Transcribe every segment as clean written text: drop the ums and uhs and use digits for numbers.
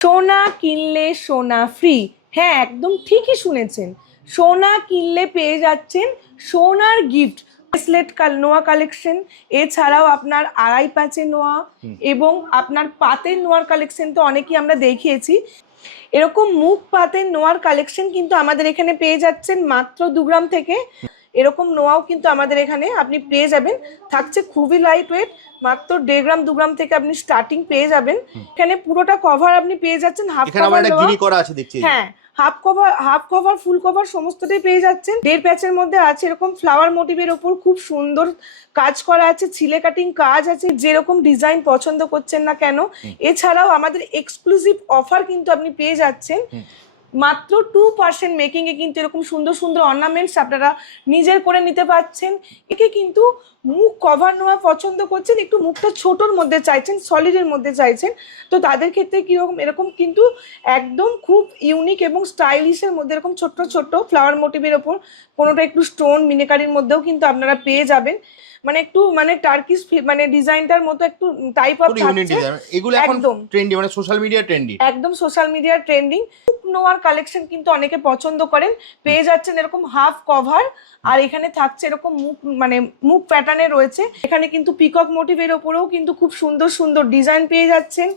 সোনা কিনলে সোনা ফ্রি। হ্যাঁ, একদম ঠিকই শুনেছেন। সোনা কিনলে পেয়ে যাচ্ছেন সোনার গিফট। ব্রেসলেট নোয়া কালেকশন, এছাড়াও আপনার আড়াই পাঁচে নোয়া এবং আপনার পাতের নোয়ার কালেকশন তো অনেকেই আমরা দেখিয়েছি। এরকম মুখ পাতের নোয়ার কালেকশন কিন্তু আমাদের এখানে পেয়ে যাচ্ছেন মাত্র 2 গ্রাম থেকে। এরকম নোয়াও কিন্তু আমাদের এখানে আপনি পেয়ে যাবেন, থাকছে খুবই লাইট ওয়েট, মাত্র 1.5 গ্রাম 2 গ্রাম থেকে আপনি স্টার্টিং পেয়ে যাবেন। এখানে পুরোটা কভার আপনি পেয়ে যাচ্ছেন হাফ কভার। গিনি করা আছে দেখছি। হ্যাঁ, হাফ কভার ফুল কভার সমস্তটাই পেয়ে যাচ্ছেন। 1.5 প্যাচের মধ্যে আছে এরকম ফ্লাওয়ার মোটিভের ওপর খুব সুন্দর কাজ করা আছে, ছিলে কাটিং কাজ আছে, যেরকম ডিজাইন পছন্দ করছেন না কেন। এছাড়াও আমাদের এক্সক্লুসিভ অফার কিন্তু আপনি পেয়ে যাচ্ছেন মাত্র 2% মেকিং এ কিন্তু এরকম সুন্দর সুন্দর অর্নামেন্টস আপনারা নিজের করে নিতে পারছেন। একে কিন্তু মুখ কভার নেওয়া পছন্দ করছেন, একটু মুখটা ছোটোর মধ্যে চাইছেন, সলিডের মধ্যে চাইছেন, তো তাদের ক্ষেত্রে কীরকম এরকম কিন্তু একদম খুব ইউনিক এবং স্টাইলিশের মধ্যে এরকম ছোট্ট ছোট্ট ফ্লাওয়ার মোটিভের ওপর কোনোটা একটু স্টোন মিনেকারির মধ্যেও কিন্তু আপনারা পেয়ে যাবেন। মানে একটু মানে টার্কিশ মানে ডিজাইনটার মতো একটু টাইপ অফ থাকছে। এগুলো এখন ট্রেন্ডি, মানে সোশ্যাল মিডিয়া ট্রেন্ডি, একদম সোশ্যাল মিডিয়া ট্রেন্ডিং। নোয়ার কালেকশন কিন্তু অনেকে পছন্দ করেন। পেয়ে যাচ্ছেন এরকম হাফ কভার, আর এখানে থাকছে এরকম মুখ মানে মুখ প্যাটার্নে রয়েছে। এখানে কিন্তু পিকক মোটিভের ওপরেও কিন্তু খুব সুন্দর সুন্দর ডিজাইন পেয়ে যাচ্ছেন।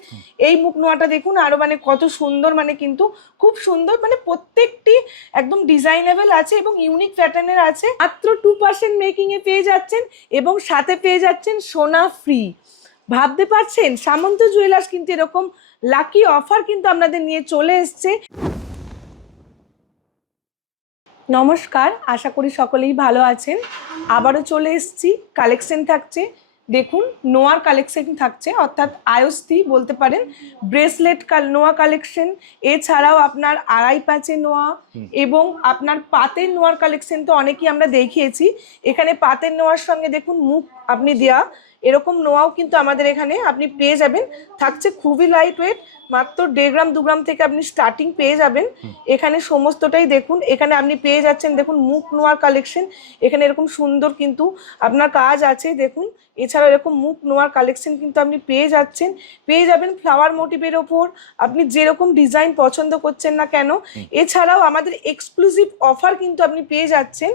এই মুখ নোয়াটা দেখুন আরো মানে কত সুন্দর, মানে কিন্তু খুব সুন্দর, মানে প্রত্যেকটি একদম ডিজাইনেবল আছে এবং ইউনিক প্যাটার্নের আছে। মাত্র 2% মেকিং এ পেয়ে যাচ্ছেন এবং সাথে পেয়ে যাচ্ছেন সোনা ফ্রি। ভাবতে পারছেন, সামন্ত জুয়েলার্স কিন্তু এরকম লাকি অফার কিন্তু আপনাদের নিয়ে চলে এসছে। নমস্কার, আশা করি সকলেই ভালো আছেন। আবারও চলে এসেছি, কালেকশন থাকছে দেখুন, নোয়ার কালেকশন থাকছে, অর্থাৎ আয়স্তি বলতে পারেন। ব্রেসলেট নোয়া কালেকশন, এছাড়াও আপনার আড়াই পাঁচে নোয়া এবং আপনার পাতের নোয়ার কালেকশন তো অনেকেই আমরা দেখিয়েছি। এখানে পাতের নোয়ার সঙ্গে দেখুন মুখ আপনি দেওয়া এরকম নোয়াও কিন্তু আমাদের এখানে আপনি পেয়ে যাবেন, থাকছে খুবই লাইট ওয়েট, মাত্র 1.5 গ্রাম 2 গ্রাম থেকে আপনি স্টার্টিং পেয়ে যাবেন। এখানে সমস্তটাই দেখুন, এখানে আপনি পেয়ে যাচ্ছেন দেখুন মুখ নোয়ার কালেকশন। এখানে এরকম সুন্দর কিন্তু আপনার কাজ আছে দেখুন। এছাড়াও এরকম মুখ নোয়ার কালেকশন কিন্তু আপনি পেয়ে যাবেন ফ্লাওয়ার মোটিভের ওপর, আপনি যেরকম ডিজাইন পছন্দ করছেন না কেন। এছাড়াও আমাদের এক্সক্লুসিভ অফার কিন্তু আপনি পেয়ে যাচ্ছেন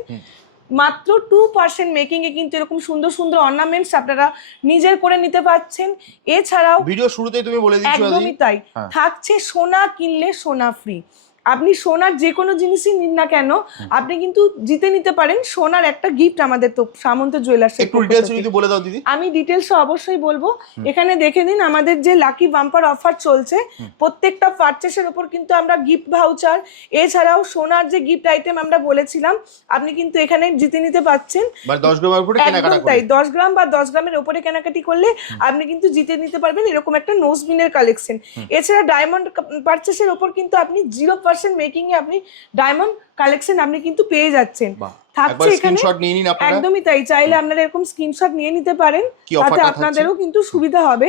মাত্র 2% মেকিং এ কিন্তু এরকম সুন্দর সুন্দর অর্নামেন্টস আপনারা নিজের করে নিতে পারছেন। এছাড়াও ভিডিও শুরুতেই তুমি বলে দিচ্ছ একদমই তাই, থাকছে সোনা কিনলে সোনা ফ্রি। আপনি সোনার যে কোনো জিনিসই নিন না কেন, আপনি কিন্তু জিতে নিতে পারেন সোনার একটা গিফট আমাদের তো সামন্ত জুয়েলার্স। একটু ডিটেইলস যদি বলে দাও দিদি। আমি ডিটেইলস অবশ্যই বলবো। এখানে দেখে নিন আমাদের যে লাকি বাম্পার অফার চলছে, প্রত্যেকটা পারচেসের উপর কিন্তু আমরা গিফট ভাউচার, এছাড়াও সোনার যে গিফট আইটেম আমরা বলেছিলাম আপনি কিন্তু এখানে জিতে নিতে পারছেন। 10 গ্রামের উপরে কেনাকাটা করলে, তাই 10 গ্রাম বা 10 গ্রামের উপরে কেনাকাটি করলে আপনি কিন্তু জিতে নিতে পারবেন এরকম একটা নোজবিনের কালেকশন। এছাড়া ডায়মন্ড পারচেসের উপর কিন্তু আপনি 0% মেকিং এ আপনি ডায়মন্ড কালেকশন আপনি কিন্তু পেয়ে যাচ্ছেন। থাকছে এখানে একদমই তাই, চাইলে আপনারা এরকম স্ক্রিনশট নিয়ে নিতে পারেন, তাতে আপনাদেরও কিন্তু সুবিধা হবে।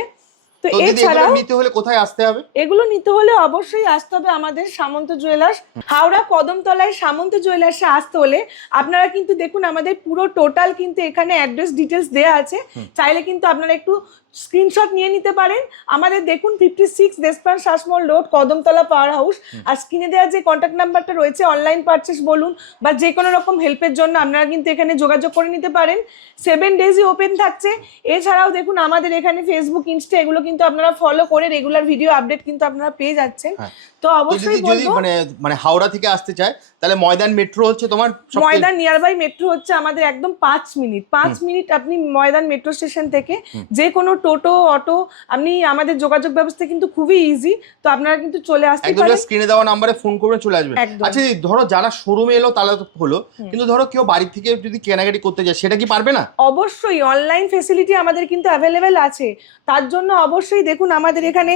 তো এছাড়াও নিতে হলে কোথায় আসতে হবে? এগুলো নিতে হলে অবশ্যই আসতে হবে আমাদের সামন্ত জুয়েলার্স, হাওড়া কদমতলায় সামন্ত জুয়েলার্সে আসতে হলে আপনারা কিন্তু দেখুন আমাদের পুরো টোটাল কিন্তু এখানে অ্যাড্রেস ডিটেলস দেওয়া আছে, চাইলে কিন্তু আপনারা একটু স্ক্রিনশট নিয়ে নিতে পারেন। আমাদের দেখুন 56 Deshpran Sasmal road, Kadamtala power house, আর স্ক্রিনে দেওয়া যে কন্ট্যাক্ট নাম্বারটা রয়েছে অনলাইন পারচেস বলুন বা যে কোনো রকম হেল্পের জন্য আপনারা কিন্তু এখানে যোগাযোগ করে নিতে পারেন। 7 ডেজই ওপেন থাকছে। এছাড়াও দেখুন আমাদের এখানে ফেসবুক, ইনস্টা এগুলো কিন্তু আপনারা ফলো করে রেগুলার ভিডিও আপডেট কিন্তু আপনারা পেয়ে যাচ্ছেন। তো অবশ্যই যদি মানে হাওড়া থেকে আসতে চায় তাহলে ময়দান মেট্রো হচ্ছে তোমার, ময়দান নিয়ারবাই মেট্রো হচ্ছে আমাদের একদম 5 মিনিট আপনি ময়দান মেট্রো স্টেশন থেকে যে কোনো টোটো অটো আপনি আমাদের যোগাযোগ ব্যবস্থা কিন্তু খুবই ইজি, তো আপনারা কিন্তু চলে আসতে পারেন। স্ক্রিনে দেওয়া নাম্বারে ফোন করে চলে আসবেন। আচ্ছা ধরো যারা শোরুমে এলো তাহলে তো হলো, কিন্তু ধরো কেউ বাড়ি থেকে যদি কেনাকাটি করতে যায় সেটা কি পারবে না? অবশ্যই অনলাইন ফেসিলিটি আমাদের কিন্তু অ্যাভেলেবেল আছে। তার জন্য অবশ্যই দেখুন আমাদের এখানে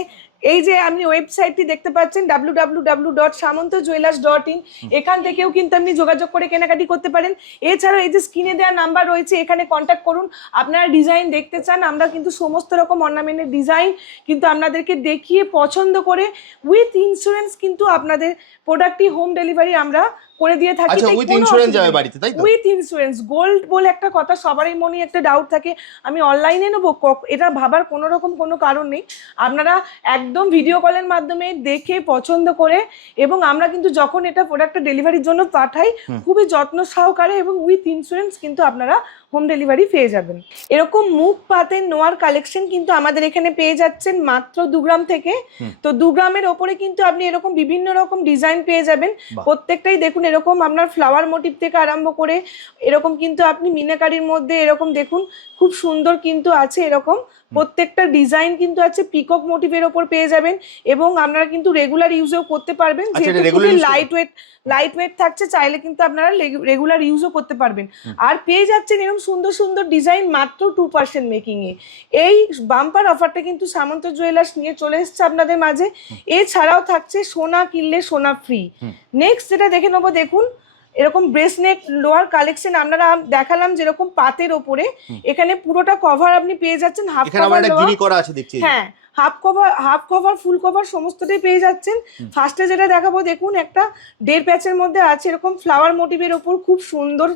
এই যে আপনি ওয়েবসাইটটি দেখতে পাচ্ছেন www.samontjewellers.in, এখান থেকেও কিন্তু আপনি যোগাযোগ করে কেনাকাটি করতে পারেন। এছাড়াও এই যে স্ক্রিনে দেওয়া নাম্বার রয়েছে এখানে কন্ট্যাক্ট করুন। আপনারা ডিজাইন দেখতে চান, আমরা কিন্তু সমস্ত রকম অর্নামেন্টের ডিজাইন কিন্তু আপনাদেরকে দেখিয়ে পছন্দ করে উইথ ইন্স্যুরেন্স কিন্তু আপনাদের প্রোডাক্টটি হোম ডেলিভারি আমরা করে দিয়ে থাকি। আচ্ছা, উইথ ইন্স্যুরেন্স যাবে বাড়িতে, তাই তো? With insurance. গোল্ড বলে একটা কথা সবারই মনে একটা ডাউট থাকে, আমি অনলাইনে নেবো, এটা ভাবার কোনো রকম কোনো কারণ নেই। আপনারা একদম ভিডিও কলের মাধ্যমে দেখে পছন্দ করে, এবং আমরা কিন্তু যখন এটা প্রোডাক্টটা ডেলিভারির জন্য পাঠাই খুবই যত্ন সহকারে এবং উইথ ইন্স্যুরেন্স কিন্তু আপনারা হোম ডেলিভারি পেয়ে যাবেন। এরকম মুখ পাতের নোয়ার কালেকশন কিন্তু আমাদের এখানে পেয়ে যাচ্ছেন মাত্র 2 গ্রাম থেকে। তো 2 গ্রামের ওপরে কিন্তু আপনি এরকম বিভিন্ন রকম ডিজাইন পেয়ে যাবেন। প্রত্যেকটাই দেখুন এরকম আপনার ফ্লাওয়ার মোটিভ থেকে আরম্ভ করে এরকম কিন্তু আপনি মিনাকারির মধ্যে এরকম দেখুন খুব সুন্দর কিন্তু আছে। এরকম প্রত্যেকটা ডিজাইন কিন্তু আছে পিকক মোটিভের ওপর পেয়ে যাবেন, এবং আপনারা কিন্তু রেগুলার ইউজও করতে পারবেন, যেহেতু খুবই লাইট ওয়েট থাকছে, চাইলে কিন্তু আপনারা রেগুলার ইউজও করতে পারবেন। আর পেয়ে যাচ্ছেন এরকম সুন্দর সুন্দর ডিজাইন মাত্র 2% মেকিং এ। এই বাম্পার অফারটা কিন্তু সামন্ত জুয়েলার্স নিয়ে চলে এসেছে আপনাদের মাঝে। এছাড়াও থাকছে সোনা কিনলে সোনা ফ্রি। নেক্সট যেটা দেখে নেবো, দেখুন এরকম ব্রেসনেট লোয়ার কালেকশন আপনারা দেখালাম যেরকম পাতের ওপরে, এখানে পুরোটা কভার আপনি পেয়ে যাচ্ছেন হাফ কভার, হ্যাঁ হাফ কভার ফুল কভার সমস্তটাই পেয়ে যাচ্ছেন। ফার্স্টে যেটা দেখাবো দেখুন একটা 1.5 প্যাচের মধ্যে আছে এরকম ফ্লাওয়ার মোটিভের ওপর খুব সুন্দর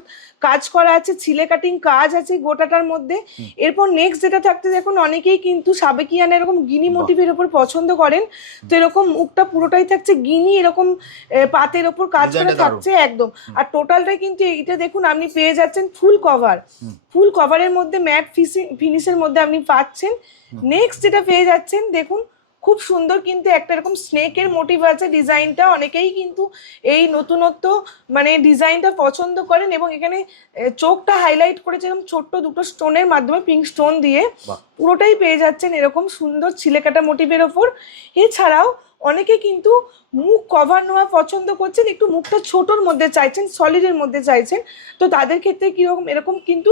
কাজ করা আছে, ছিলে কাটিং কাজ আছে গোটাটার মধ্যে। এরপর নেক্সট যেটা থাকতে দেখুন অনেকেই কিন্তু সাবেকিয়ান এরকম গিনি মোটিভের ওপর পছন্দ করেন, তো এরকম মুখটা পুরোটাই থাকছে গিনি এরকম পাতের ওপর কাজ করে থাকছে একদম। আর টোটালটাই কিন্তু এটা দেখুন আপনি পেয়ে যাচ্ছেন ফুল কভারের মধ্যে ম্যাট ফিনিশের মধ্যে আপনি পাচ্ছেন। নেক্সট যেটা পেয়ে যাচ্ছেন দেখুন খুব সুন্দর কিন্তু একটা এরকম স্নেকের মোটিভ আছে ডিজাইনটা, অনেকেই কিন্তু এই নতুনত্ব মানে ডিজাইনটা পছন্দ করেন, এবং এখানে চোখটা হাইলাইট করেছে এরকম ছোট্ট দুটো স্টোনের মাধ্যমে, পিঙ্ক স্টোন দিয়ে পুরোটাই পেয়ে যাচ্ছেন এরকম সুন্দর ছিলেকাটা মোটিভের ওপর। এছাড়াও অনেকে কিন্তু মুখ কভার নেওয়া পছন্দ করছেন, একটু মুখটা ছোটোর মধ্যে চাইছেন, সলিডের মধ্যে চাইছেন, তো তাদের ক্ষেত্রে কীরকম এরকম কিন্তু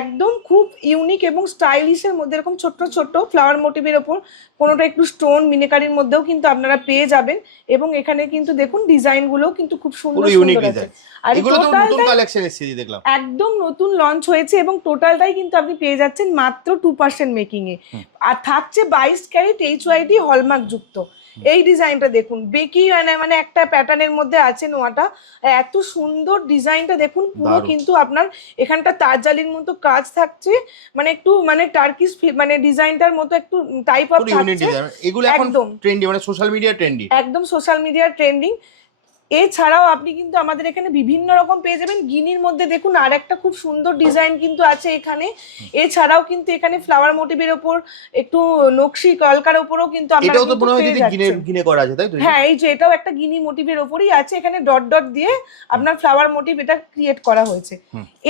একদম খুব ইউনিক এবং স্টাইলিশের মধ্যে এরকম ছোট্ট ছোট্ট ফ্লাওয়ার মোটিভের ওপর কোনোটা একটু স্টোন মিনেকারির মধ্যেও কিন্তু আপনারা পেয়ে যাবেন। এবং এখানে কিন্তু দেখুন ডিজাইনগুলোও কিন্তু খুব সুন্দর সুন্দর আছে। আর একদম নতুন লঞ্চ হয়েছে, এবং টোটালটাই কিন্তু আপনি পেয়ে যাচ্ছেন মাত্র 2% মেকিং এ। আর থাকছে 22 ক্যারেট HYD হলমার্ক যুক্ত। এই ডিজাইনটা দেখুন বেকি মানে একটা প্যাটার্নের মধ্যে আছে নোয়াটা, এত সুন্দর ডিজাইনটা দেখুন পুরো কিন্তু আপনার এখানটা তারজালির মতো কাজ থাকছে, মানে একটু মানে টার্কিশ মানে ডিজাইনটার মতো একটু টাইপ অফ থাকছে। এগুলো এখন ট্রেন্ডি, মানে সোশ্যাল মিডিয়া ট্রেন্ডি, একদম সোশ্যাল মিডিয়া ট্রেন্ডিং। এছাড়াও আপনি কিন্তু আমাদের এখানে বিভিন্ন রকম পেয়ে যাবেন। গিনির মধ্যে দেখুন আর একটা খুব সুন্দর ডিজাইন কিন্তু আছে এখানে। এছাড়াও কিন্তু এখানে ফ্লাওয়ার মোটিভের ওপর একটু নকশি কলকার ওপরও কিন্তু আপনারা এটাও তো মনে হয় দিদি গিনে করা আছে, তাই তো? হ্যাঁ, এই যে এটাও একটা গিনি মোটিভের ওপরই আছে, এখানে ডট ডট দিয়ে আপনার ফ্লাওয়ার মোটিভ এটা ক্রিয়েট করা হয়েছে।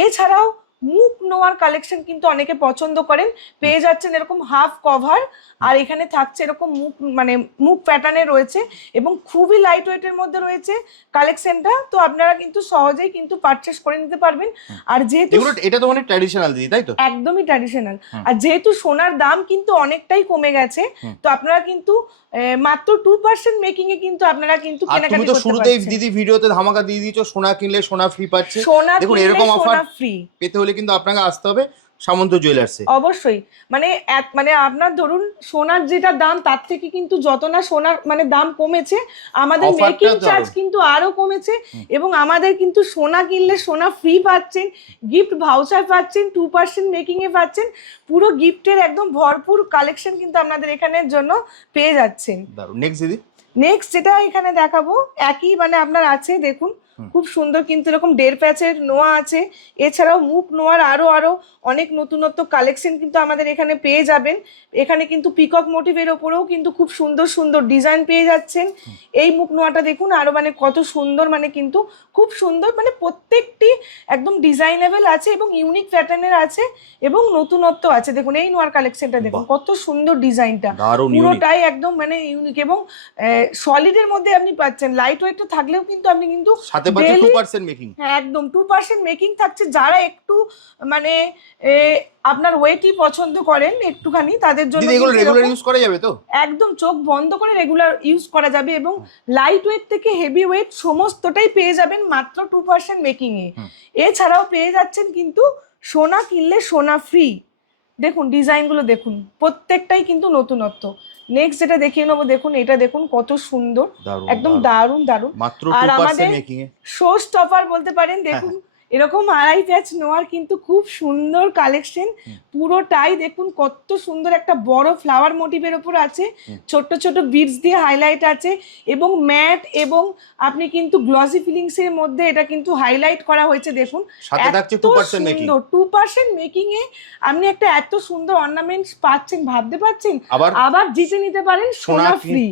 এছাড়াও মুখ নোয়ার কালেকশন কিন্তু অনেকে পছন্দ করেন, পেয়ে যাচ্ছেন এরকম হাফ কভার, আর এখানে থাকছে এরকম মুখ মানে মুখ প্যাটার্নে রয়েছে, এবং খুবই লাইট ওয়েটের মধ্যে রয়েছে কালেকশনটা, তো আপনারা কিন্তু সহজেই কিন্তু পারচেস করে নিতে পারবেন। আর যেহেতু এটা তো অনেক ট্র্যাডিশনাল দিদি, তাই তো? একদমই ট্র্যাডিশনাল। আর যেহেতু সোনার দাম কিন্তু অনেকটাই কমে গেছে, তো আপনারা কিন্তু মাত্র 2% মেকিং এ কিন্তু আপনারা কিন্তু কেনাকাটা করতে পারছেন। তুমি তো শুরুতেই দিদি ভিডিওতে ধামাকা দিয়ে দিয়েছো, সোনা কিনলে সোনা ফ্রি পাচ্ছে। দেখুন এরকম অফার পেতে হলে কিন্তু আপনাকে আসতে হবে সামন্ত জুয়েলার্সে। অবশ্যই মানে আপনার ধরুন সোনার যেটা দাম তার থেকে কিন্তু যত না সোনার মানে দাম কমেছে, আমাদের মেকিং চার্জ কিন্তু আরো কমেছে, এবং আমাদের কিন্তু সোনা কিনলে সোনা ফ্রি পাচ্ছেন, গিফট ভাউচার পাচ্ছেন, 2% মেকিং এ পাচ্ছেন, পুরো গিফটের একদম ভরপুর কালেকশন কিন্তু আপনাদের এখানের জন্য পেয়ে যাচ্ছেন। নেক্সট যেটা এখানে দেখাবো একই মানে আপনার আছে দেখুন খুব সুন্দর কিন্তু এরকম 1.5 প্যাচের নোয়া আছে। এছাড়াও মুখ নোয়ার আরো অনেক নতুনত্ব কালেকশন কিন্তু আমাদের এখানে পেয়ে যাবেন। এখানে কিন্তু পিকক মোটিভের ওপরেও কিন্তু খুব সুন্দর সুন্দর ডিজাইন পেয়ে যাচ্ছেন। এই মুখ নোয়াটা দেখুন আরো মানে কত সুন্দর, মানে কিন্তু খুব সুন্দর, মানে প্রত্যেকটি একদম ডিজাইনেবল আছে এবং ইউনিক প্যাটার্নের আছে এবং নতুনত্ব আছে। দেখুন এই নোয়ার কালেকশনটা দেখুন কত সুন্দর ডিজাইনটা, পুরোটাই একদম মানে ইউনিক এবং সলিডের মধ্যে আপনি পাচ্ছেন। লাইট ওয়েট থাকলেও কিন্তু আপনি কিন্তু হ্যাঁ একদম 2% মেকিং থাকছে। যারা একটু মানে আপনার ওয়েটই পছন্দ করেন একটুখানি, তাদের জন্য এগুলো রেগুলার ইউজ করা যাবে তো? একদম চোখ বন্ধ করে রেগুলার ইউজ করা যাবে, এবং লাইট ওয়েট থেকে হেভি ওয়েট সমস্তটাই পেয়ে যাবেন মাত্র 2% মেকিং এ। এছাড়াও পেয়ে যাচ্ছেন কিন্তু সোনা কিনলে সোনা ফ্রি। দেখুন ডিজাইনগুলো দেখুন প্রত্যেকটাই কিন্তু নতুনত্ব। নেক্সট যেটা দেখিয়ে নেবো, দেখুন এটা দেখুন কত সুন্দর, একদম দারুণ দারুণ। মাত্র আর 2% আমাদের মেকিং এ শো স্টপার বলতে পারেন, দেখুন এরকম আড়াই প্যাচ নোয়ার কিন্তু খুব সুন্দর কালেকশন, পুরোটাই দেখুন কত সুন্দর একটা বড় ফ্লাওয়ার মোটিভের উপর আছে, ছোট ছোট বিডস দিয়ে হাইলাইট আছে এবং ম্যাট এবং আপনি কিন্তু গ্লসি ফিলিংস এর মধ্যে এটা কিন্তু হাইলাইট করা হয়েছে। দেখুন সাথে থাকছে 2% মেকিং, 2% মেকিং এ আপনি একটা এত সুন্দর অর্নামেন্টস পাচ্ছেন, ভাবতে পারছেন, আবার জিতে নিতে পারেন সোনা ফ্রি।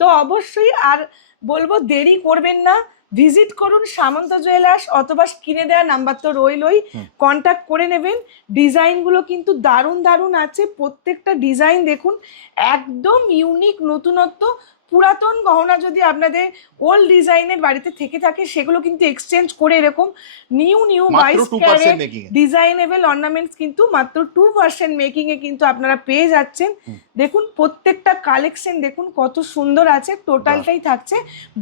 তো অবশ্যই আর বলবো দেরি করবেন না, ভিজিট করুন সামন্ত জুয়েলার্স, অথবা স্ক্রিনে দেওয়া নাম্বার তো রইলই, কন্ট্যাক্ট করে নেবেন। ডিজাইনগুলো কিন্তু দারুণ দারুণ আছে, প্রত্যেকটা ডিজাইন দেখুন একদম ইউনিক, নতুনত্ব। পুরাতন গহনা যদি আপনাদের ওল্ড ডিজাইনের বাড়িতে থেকে থাকে সেগুলো কিন্তু এক্সচেঞ্জ করে এরকম নিউ 22 ক্যারেট ডিজাইনেবল অর্নামেন্টস কিন্তু মাত্র 2% মেকিং এ কিন্তু আপনারা পেয়ে যাচ্ছেন। দেখুন প্রত্যেকটা কালেকশন দেখুন কত সুন্দর আছে, টোটালটাই থাকছে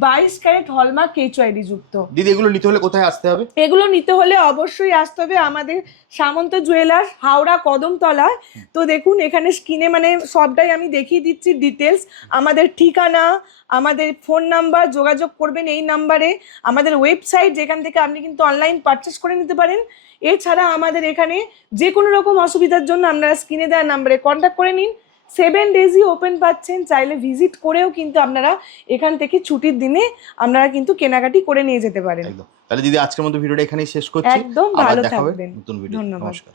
22 ক্যারেট হলমার্ক HYD যুক্ত। দিদি এগুলো নিতে হলে কোথায় আসতে হবে? এগুলো নিতে হলে অবশ্যই আসতে হবে আমাদের সামন্ত জুয়েলার্স, হাওড়া কদমতলায়। তো দেখুন এখানে স্ক্রিনে মানে সবটাই আমি দেখিয়ে দিচ্ছি ডিটেলস, আমাদের ঠিকানা, আমাদের ফোন নাম্বার, যোগাযোগ করবেন এই নাম্বারে, আমাদের ওয়েবসাইট যেখান থেকে আপনি কিন্তু অনলাইন পারচেস করে নিতে পারেন। এছাড়া আমাদের এখানে যে কোনো রকম অসুবিধার জন্য আপনারা স্ক্রিনে দেওয়া নাম্বারে কন্ট্যাক্ট করে নিন। 7 ডেজই ওপেন পাচ্ছেন, চাইলে ভিজিট করেও কিন্তু আপনারা এখান থেকে ছুটির দিনে আপনারা কিন্তু কেনাকাটি করে নিয়ে যেতে পারেন। তাহলে দিদি আজকের মতো ভিডিওটা এখানেই শেষ করছি, একদম ভালো থাকবেন, নতুন ভিডিও, ধন্যবাদ। নমস্কার।